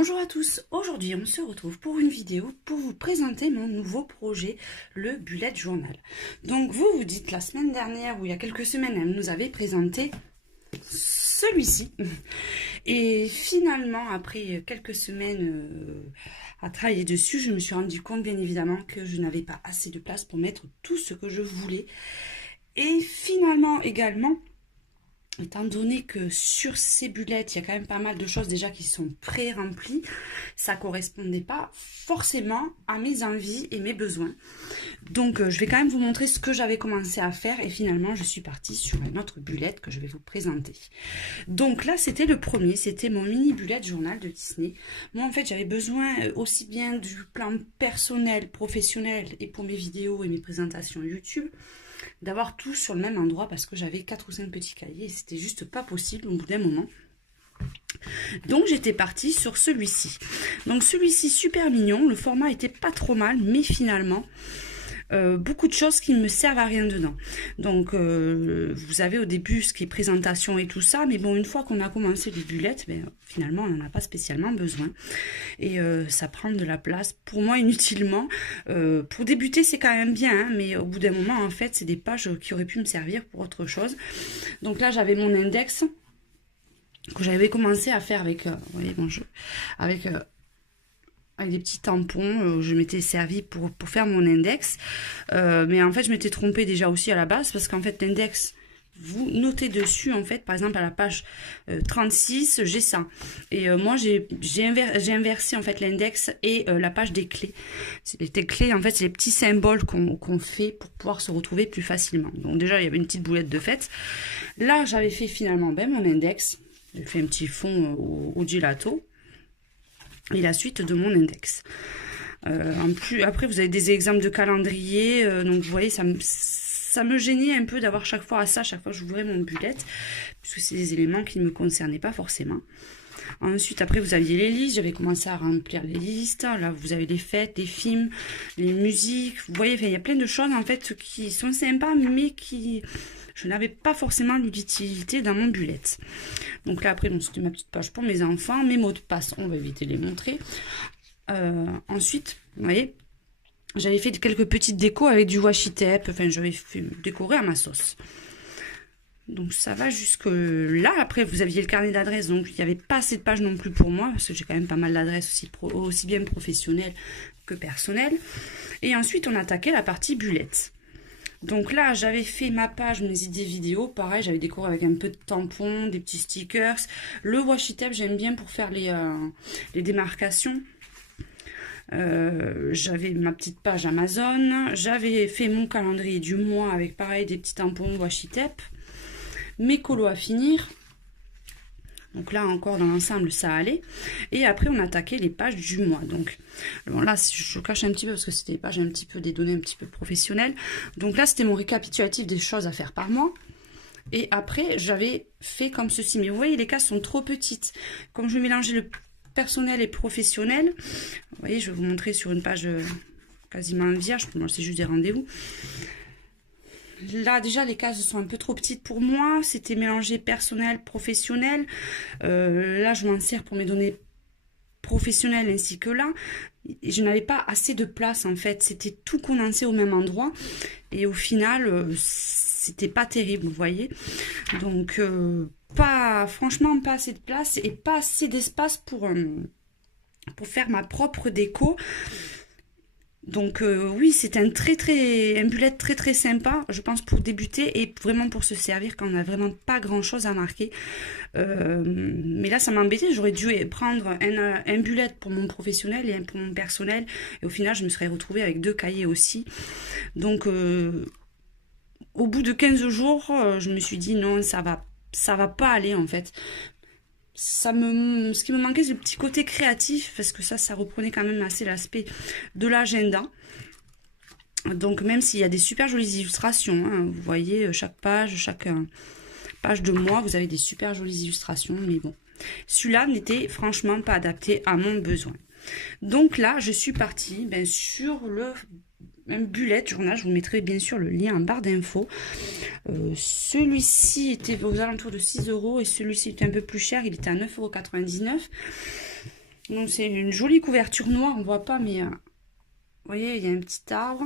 Bonjour à tous, aujourd'hui on se retrouve pour une vidéo pour vous présenter mon nouveau projet, le Bullet Journal. Donc vous vous dites la semaine dernière ou il y a quelques semaines, elle nous avait présenté celui-ci. Et finalement, après quelques semaines à travailler dessus, je me suis rendu compte bien évidemment que je n'avais pas assez de place pour mettre tout ce que je voulais. Et finalement également, étant donné que sur ces bullettes, il y a quand même pas mal de choses déjà qui sont pré-remplies, ça ne correspondait pas forcément à mes envies et mes besoins. Donc je vais quand même vous montrer ce que j'avais commencé à faire et finalement je suis partie sur une autre bullette que je vais vous présenter. Donc là c'était le premier, c'était mon mini bullet journal de Disney. Moi en fait j'avais besoin aussi bien du plan personnel, professionnel et pour mes vidéos et mes présentations YouTube, d'avoir tout sur le même endroit parce que j'avais 4 ou 5 petits cahiers et c'était juste pas possible au bout d'un moment. Donc j'étais partie sur celui-ci. Donc celui-ci super mignon, le format était pas trop mal, mais finalement beaucoup de choses qui ne me servent à rien dedans. Donc vous avez au début ce qui est présentation et tout ça, mais bon, une fois qu'on a commencé les bullettes, finalement on n'en a pas spécialement besoin et ça prend de la place pour moi inutilement. Pour débuter c'est quand même bien, hein, mais au bout d'un moment en fait c'est des pages qui auraient pu me servir pour autre chose. Donc là j'avais mon index que j'avais commencé à faire avec vous voyez, bon, avec des petits tampons, je m'étais servi pour faire mon index, mais en fait je m'étais trompée déjà aussi à la base parce qu'en fait l'index, vous notez dessus en fait, par exemple à la page 36 j'ai ça et moi j'ai inversé en fait l'index et la page des clés. Les clés en fait c'est les petits symboles qu'on fait pour pouvoir se retrouver plus facilement. Donc déjà il y avait une petite boulette de fait. Là j'avais fait finalement mon index, j'ai fait un petit fond au gelato et la suite de mon index. Après vous avez des exemples de calendrier, donc vous voyez ça me gênait un peu d'avoir chaque fois chaque fois que j'ouvrais mon bullet, puisque c'est des éléments qui ne me concernaient pas forcément. Ensuite après vous aviez les listes, j'avais commencé à remplir les listes, là vous avez les fêtes, les films, les musiques, vous voyez, il y a plein de choses en fait qui sont sympas mais qui je n'avais pas forcément l'utilité dans mon bullet. Donc là après donc c'était ma petite page pour mes enfants, mes mots de passe on va éviter de les montrer. Ensuite vous voyez j'avais fait quelques petites décos avec du washi tape, enfin j'avais décoré à ma sauce. Donc ça va jusque là. Après vous aviez le carnet d'adresses, donc il n'y avait pas assez de pages non plus pour moi parce que j'ai quand même pas mal d'adresses aussi bien professionnelles que personnelles. Et ensuite on attaquait la partie bullet. Donc là j'avais fait ma page, mes idées vidéo, pareil j'avais décoré avec un peu de tampons, des petits stickers. Le washi tape j'aime bien pour faire les démarcations. J'avais ma petite page Amazon, j'avais fait mon calendrier du mois avec pareil des petits tampons washi tape, mes colos à finir, donc là encore dans l'ensemble ça allait, et après on attaquait les pages du mois. Donc bon, là je cache un petit peu parce que c'était des pages un petit peu, des données un petit peu professionnelles. Donc là c'était mon récapitulatif des choses à faire par mois. Et après j'avais fait comme ceci, mais vous voyez les cases sont trop petites, comme je mélangeais le personnel et professionnel. Vous voyez, je vais vous montrer sur une page quasiment vierge, pour moi c'est juste des rendez-vous. Là déjà les cases sont un peu trop petites pour moi, c'était mélangé personnel, professionnel. Là je m'en sers pour mes données professionnelles ainsi que là. Et je n'avais pas assez de place en fait, c'était tout condensé au même endroit et au final c'était pas terrible, vous voyez. Donc franchement pas assez de place et pas assez d'espace pour faire ma propre déco. Donc oui c'est un bullet très sympa je pense pour débuter et vraiment pour se servir quand on n'a vraiment pas grand chose à marquer. Mais là ça m'embêtait, j'aurais dû prendre un bullet pour mon professionnel et un pour mon personnel et au final je me serais retrouvée avec 2 cahiers aussi. Donc au bout de 15 jours je me suis dit non ça va pas aller en fait. Ce qui me manquait c'est le petit côté créatif parce que ça reprenait quand même assez l'aspect de l'agenda. Donc même s'il y a des super jolies illustrations, hein, vous voyez chaque page de mois vous avez des super jolies illustrations, mais bon celui-là n'était franchement pas adapté à mon besoin. Donc là je suis partie sur un bullet journal, je vous mettrai bien sûr le lien en barre d'infos. Celui-ci était aux alentours de 6 € et celui-ci était un peu plus cher, il était à 9,99 €. Donc c'est une jolie couverture noire, on voit pas, mais vous voyez, il y a un petit arbre.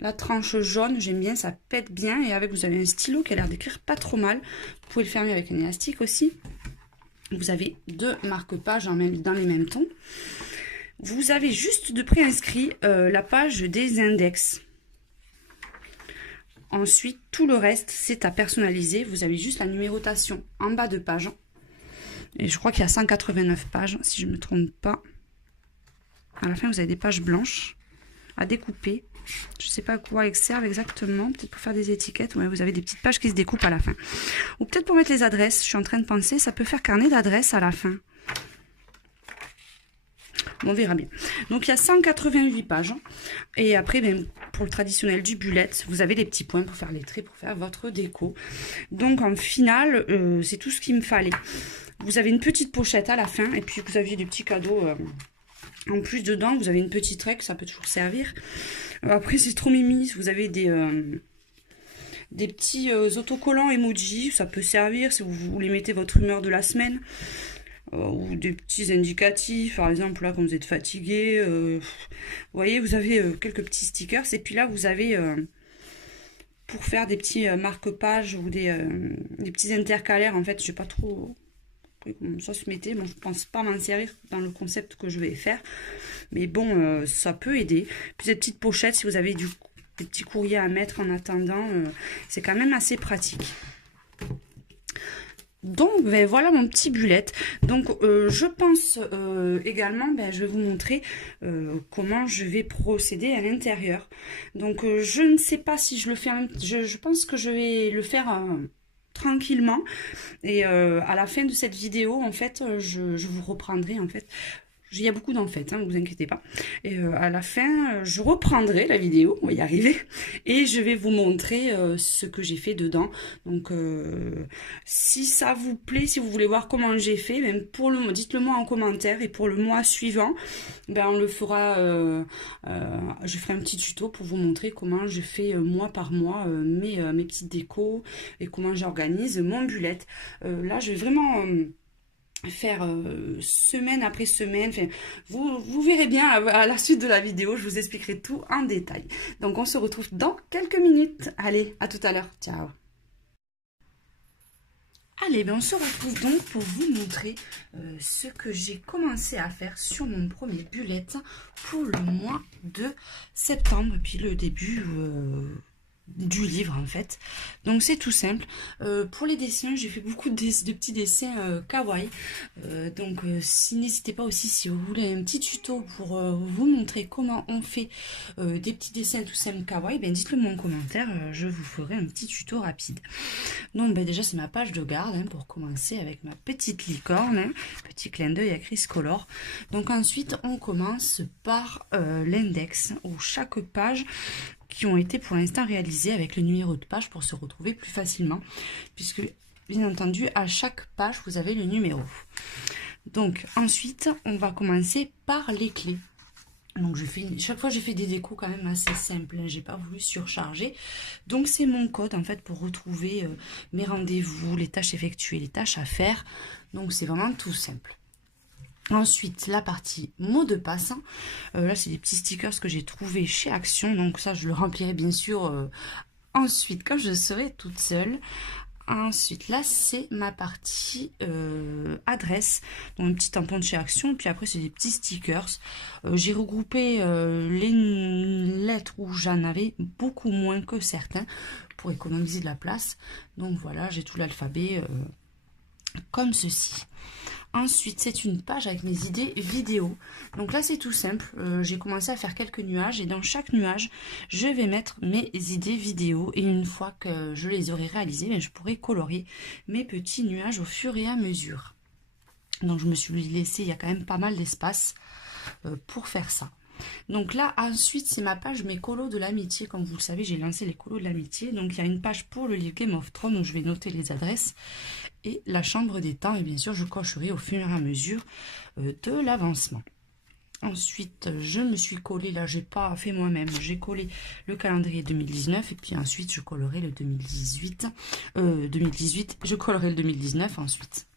La tranche jaune, j'aime bien, ça pète bien. Et avec, vous avez un stylo qui a l'air d'écrire pas trop mal. Vous pouvez le fermer avec un élastique aussi. Vous avez 2 marque-pages dans les mêmes tons. Vous avez juste de préinscrit la page des index. Ensuite, tout le reste, c'est à personnaliser. Vous avez juste la numérotation en bas de page. Et je crois qu'il y a 189 pages, si je ne me trompe pas. À la fin, vous avez des pages blanches à découper. Je ne sais pas à quoi elles servent exactement. Peut-être pour faire des étiquettes. Ouais, vous avez des petites pages qui se découpent à la fin. Ou peut-être pour mettre les adresses. Je suis en train de penser, ça peut faire carnet d'adresses à la fin. On verra bien. Donc, il y a 188 pages. Et après, ben, pour le traditionnel du bullet, vous avez les petits points pour faire les traits, pour faire votre déco. Donc, en finale, c'est tout ce qu'il me fallait. Vous avez une petite pochette à la fin. Et puis, vous aviez des petits cadeaux en plus dedans. Vous avez une petite règle, ça peut toujours servir. Après, c'est trop mimi. Vous avez des petits autocollants emoji. Ça peut servir si vous voulez mettre votre humeur de la semaine. Ou des petits indicatifs, par exemple là quand vous êtes fatigué, vous voyez, vous avez quelques petits stickers, et puis là vous avez pour faire des petits marque-pages ou des petits intercalaires. En fait, je sais pas trop comment ça se mettait, bon, je pense pas m'en servir dans le concept que je vais faire, mais bon, ça peut aider. Puis cette petite pochette, si vous avez des petits courriers à mettre en attendant, c'est quand même assez pratique. Donc ben, voilà mon petit bullet. Donc je pense également, ben, je vais vous montrer comment je vais procéder à l'intérieur. Donc je ne sais pas si je le fais, je pense que je vais le faire tranquillement. Et à la fin de cette vidéo, en fait, je vous reprendrai en fait. Il y a beaucoup d'en fait, hein, ne vous inquiétez pas. Et à la fin, je reprendrai la vidéo, on va y arriver. Et je vais vous montrer ce que j'ai fait dedans. Donc, si ça vous plaît, si vous voulez voir comment j'ai fait, ben, dites-le moi en commentaire. Et pour le mois suivant, ben, on le fera, je ferai un petit tuto pour vous montrer comment je fais mois par mois mes petites décos et comment j'organise mon bullet. Là, je vais vraiment... faire semaine après semaine. Enfin, vous verrez bien à la suite de la vidéo, je vous expliquerai tout en détail. Donc on se retrouve dans quelques minutes. Allez, à tout à l'heure. Ciao. Allez, ben on se retrouve donc pour vous montrer ce que j'ai commencé à faire sur mon premier bullet pour le mois de septembre, et puis le début du livre en fait. Donc c'est tout simple. Pour les dessins, j'ai fait beaucoup de petits dessins kawaii. Donc n'hésitez pas aussi, si vous voulez un petit tuto pour vous montrer comment on fait des petits dessins tout simples kawaii, ben dites-le moi en commentaire, je vous ferai un petit tuto rapide. Donc ben, déjà c'est ma page de garde hein, pour commencer avec ma petite licorne, hein, petit clin d'œil à Chris Color. Donc ensuite on commence par l'index, où chaque page qui ont été pour l'instant réalisés avec le numéro de page pour se retrouver plus facilement, puisque bien entendu à chaque page vous avez le numéro. Donc ensuite on va commencer par les clés. Donc chaque fois j'ai fait des décos quand même assez simples, hein, j'ai pas voulu surcharger. Donc c'est mon code en fait pour retrouver mes rendez-vous, les tâches effectuées, les tâches à faire. Donc c'est vraiment tout simple. Ensuite, la partie mot de passe. Là, c'est des petits stickers que j'ai trouvés chez Action. Donc ça, je le remplirai bien sûr ensuite quand je serai toute seule. Ensuite, là, c'est ma partie adresse. Donc, un petit tampon de chez Action. Puis après, c'est des petits stickers. J'ai regroupé les lettres où j'en avais beaucoup moins que certains pour économiser de la place. Donc voilà, j'ai tout l'alphabet comme ceci. Ensuite, c'est une page avec mes idées vidéo. Donc là, c'est tout simple. J'ai commencé à faire quelques nuages et dans chaque nuage, je vais mettre mes idées vidéo. Et une fois que je les aurai réalisées, je pourrai colorier mes petits nuages au fur et à mesure. Donc, je me suis laissé, il y a quand même pas mal d'espace pour faire ça. Donc là, ensuite, c'est ma page mes colos de l'amitié. Comme vous le savez, j'ai lancé les colos de l'amitié. Donc, il y a une page pour le livre Game of Thrones où je vais noter les adresses et la chambre des temps. Et bien sûr, je cocherai au fur et à mesure de l'avancement. Ensuite, je me suis collé, là, j'ai pas fait moi-même, j'ai collé le calendrier 2019 et puis ensuite, je collerai le 2018. Je collerai le 2019 ensuite.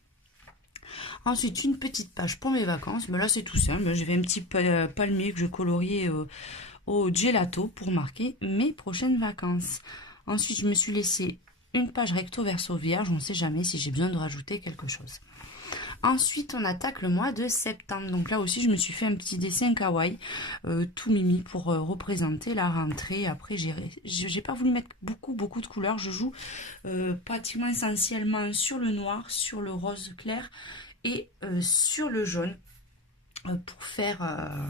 Ensuite, une petite page pour mes vacances. Ben là, c'est tout simple. J'avais un petit palmier que je coloriais au gelato pour marquer mes prochaines vacances. Ensuite, je me suis laissé une page recto verso vierge. On ne sait jamais si j'ai besoin de rajouter quelque chose. Ensuite, on attaque le mois de septembre. Donc là aussi, je me suis fait un petit dessin kawaii, tout mimi pour représenter la rentrée. Après, j'ai pas voulu mettre beaucoup de couleurs. Je joue pratiquement essentiellement sur le noir, sur le rose clair et sur le jaune pour faire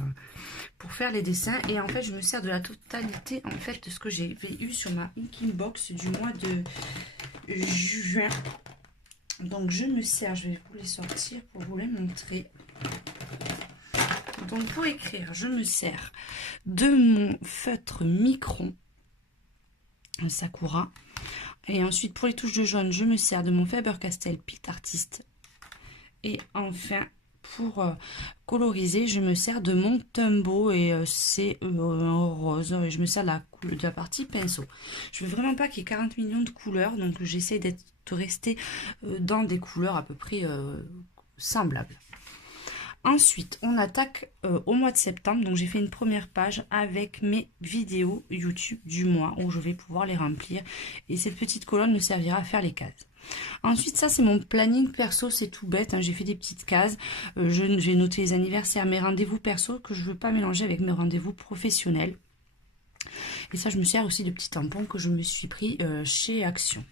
les dessins. Et en fait, je me sers de la totalité en fait de ce que j'ai eu sur ma inking box du mois de juin. Donc je me sers, je vais vous les sortir pour vous les montrer. Donc pour écrire, je me sers de mon feutre Micron Sakura. Et ensuite pour les touches de jaune, je me sers de mon Faber-Castell PictArtist. Et enfin pour coloriser, je me sers de mon Tombow et c'est rose. Et je me sers de la partie pinceau. Je veux vraiment pas qu'il y ait 40 millions de couleurs, donc j'essaie de rester dans des couleurs à peu près semblables. Ensuite, on attaque au mois de septembre. Donc, j'ai fait une première page avec mes vidéos YouTube du mois où je vais pouvoir les remplir. Et cette petite colonne me servira à faire les cases. Ensuite, ça, c'est mon planning perso. C'est tout bête, hein. J'ai fait des petites cases. J'ai noté les anniversaires, mes rendez-vous perso que je ne veux pas mélanger avec mes rendez-vous professionnels. Et ça, je me sers aussi de petits tampons que je me suis pris chez Action.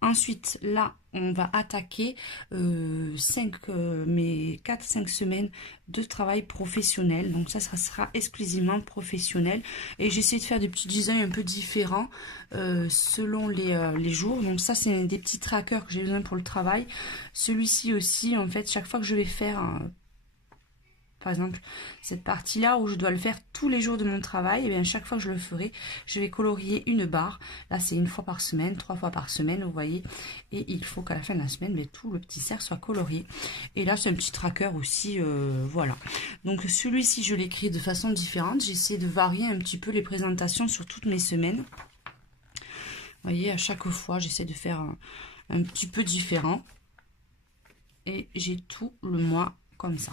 Ensuite, là, on va attaquer mes 4-5 semaines de travail professionnel. Donc ça sera exclusivement professionnel. Et j'essaie de faire des petits designs un peu différents selon les jours. Donc ça, c'est des petits trackers que j'ai besoin pour le travail. Celui-ci aussi, en fait, chaque fois que je vais faire... par exemple, cette partie-là où je dois le faire tous les jours de mon travail, et bien chaque fois que je le ferai, je vais colorier une barre. Là, c'est 1 fois par semaine, 3 fois par semaine, vous voyez. Et il faut qu'à la fin de la semaine, tout le petit cercle soit colorié. Et là, c'est un petit tracker aussi, voilà. Donc, celui-ci, je l'écris de façon différente. J'essaie de varier un petit peu les présentations sur toutes mes semaines. Vous voyez, à chaque fois, j'essaie de faire un petit peu différent. Et j'ai tout le mois comme ça.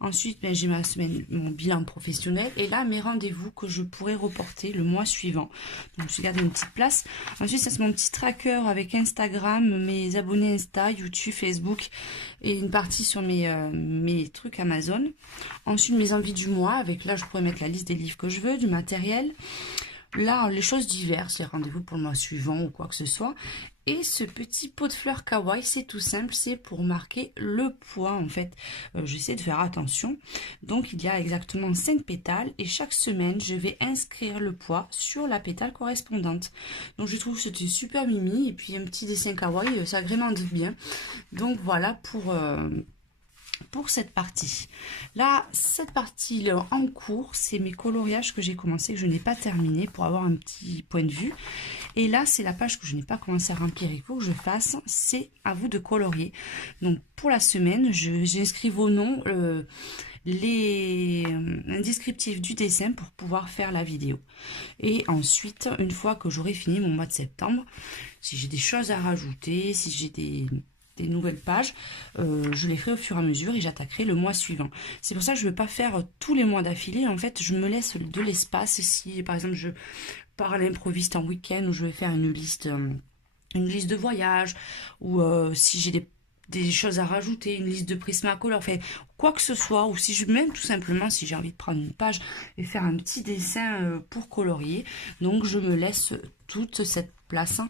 Ensuite, ben, j'ai ma semaine, mon bilan professionnel. Et là, mes rendez-vous que je pourrais reporter le mois suivant. Donc, je garde une petite place. Ensuite, ça, c'est mon petit tracker avec Instagram, mes abonnés Insta, YouTube, Facebook. Et une partie sur mes trucs Amazon. Ensuite, mes envies du mois. Avec là, je pourrais mettre la liste des livres que je veux, du matériel. Là, les choses diverses, les rendez-vous pour le mois suivant ou quoi que ce soit. Et ce petit pot de fleurs kawaii, c'est tout simple, c'est pour marquer le poids en fait. J'essaie de faire attention. Donc il y a exactement 5 pétales et chaque semaine, je vais inscrire le poids sur la pétale correspondante. Donc je trouve que c'était super mimi et puis un petit dessin kawaii, ça agrémente bien. Donc voilà pour cette partie. Là, cette partie en cours, c'est mes coloriages que j'ai commencé, que je n'ai pas terminé pour avoir un petit point de vue. Et là, c'est la page que je n'ai pas commencé à remplir. Il faut que je fasse, c'est à vous de colorier. Donc, pour la semaine, j'inscris vos noms, un descriptif du dessin pour pouvoir faire la vidéo. Et ensuite, une fois que j'aurai fini mon mois de septembre, si j'ai des choses à rajouter, si j'ai des nouvelles pages, je les ferai au fur et à mesure et j'attaquerai le mois suivant. C'est pour ça que je ne veux pas faire tous les mois d'affilée. En fait, je me laisse de l'espace. Si par exemple je pars à l'improviste en week-end où je vais faire une liste de voyage, ou si j'ai des choses à rajouter, une liste de Prismacolor, enfin quoi que ce soit, ou si même tout simplement si j'ai envie de prendre une page et faire un petit dessin pour colorier. Donc je me laisse toute cette place.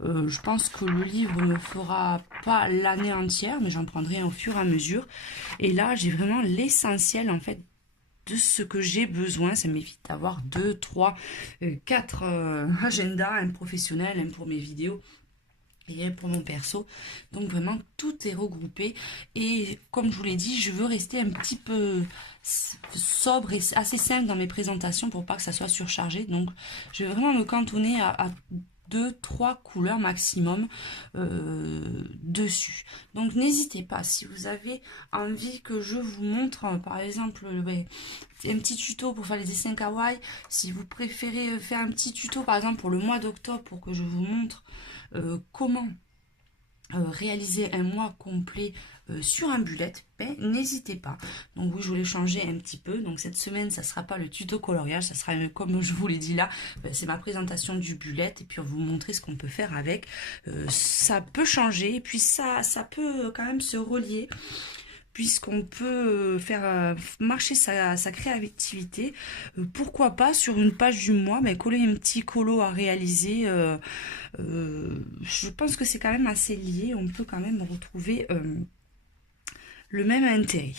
Je pense que le livre ne me fera pas l'année entière, mais j'en prendrai au fur et à mesure. Et là, j'ai vraiment l'essentiel en fait de ce que j'ai besoin. Ça m'évite d'avoir 2, 3, 4 agendas, un professionnel, un pour mes vidéos et pour mon perso. Donc vraiment tout est regroupé et comme je vous l'ai dit, je veux rester un petit peu sobre et assez simple dans mes présentations pour pas que ça soit surchargé. Donc je vais vraiment me cantonner à 2-3 couleurs maximum dessus. Donc n'hésitez pas, si vous avez envie que je vous montre par exemple un petit tuto pour faire les dessins kawaii, si vous préférez faire un petit tuto par exemple pour le mois d'octobre pour que je vous montre comment réaliser un mois complet sur un bullet, ben, n'hésitez pas. Donc oui, je voulais changer un petit peu. Donc cette semaine, ça sera pas le tuto coloriage, ça sera comme je vous l'ai dit là, ben, c'est ma présentation du bullet et puis on va vous montrer ce qu'on peut faire avec. Ça peut changer et puis ça peut quand même se relier, puisqu'on peut faire marcher sa créativité. Pourquoi pas sur une page du mois, mais coller un petit colo à réaliser. Je pense que c'est quand même assez lié. On peut quand même retrouver le même intérêt.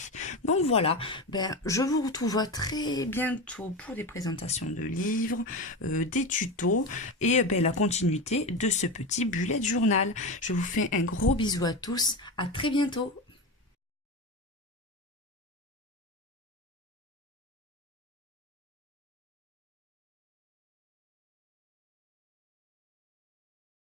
Donc voilà, ben, je vous retrouve très bientôt pour des présentations de livres, des tutos et ben, la continuité de ce petit bullet journal. Je vous fais un gros bisou à tous. À très bientôt.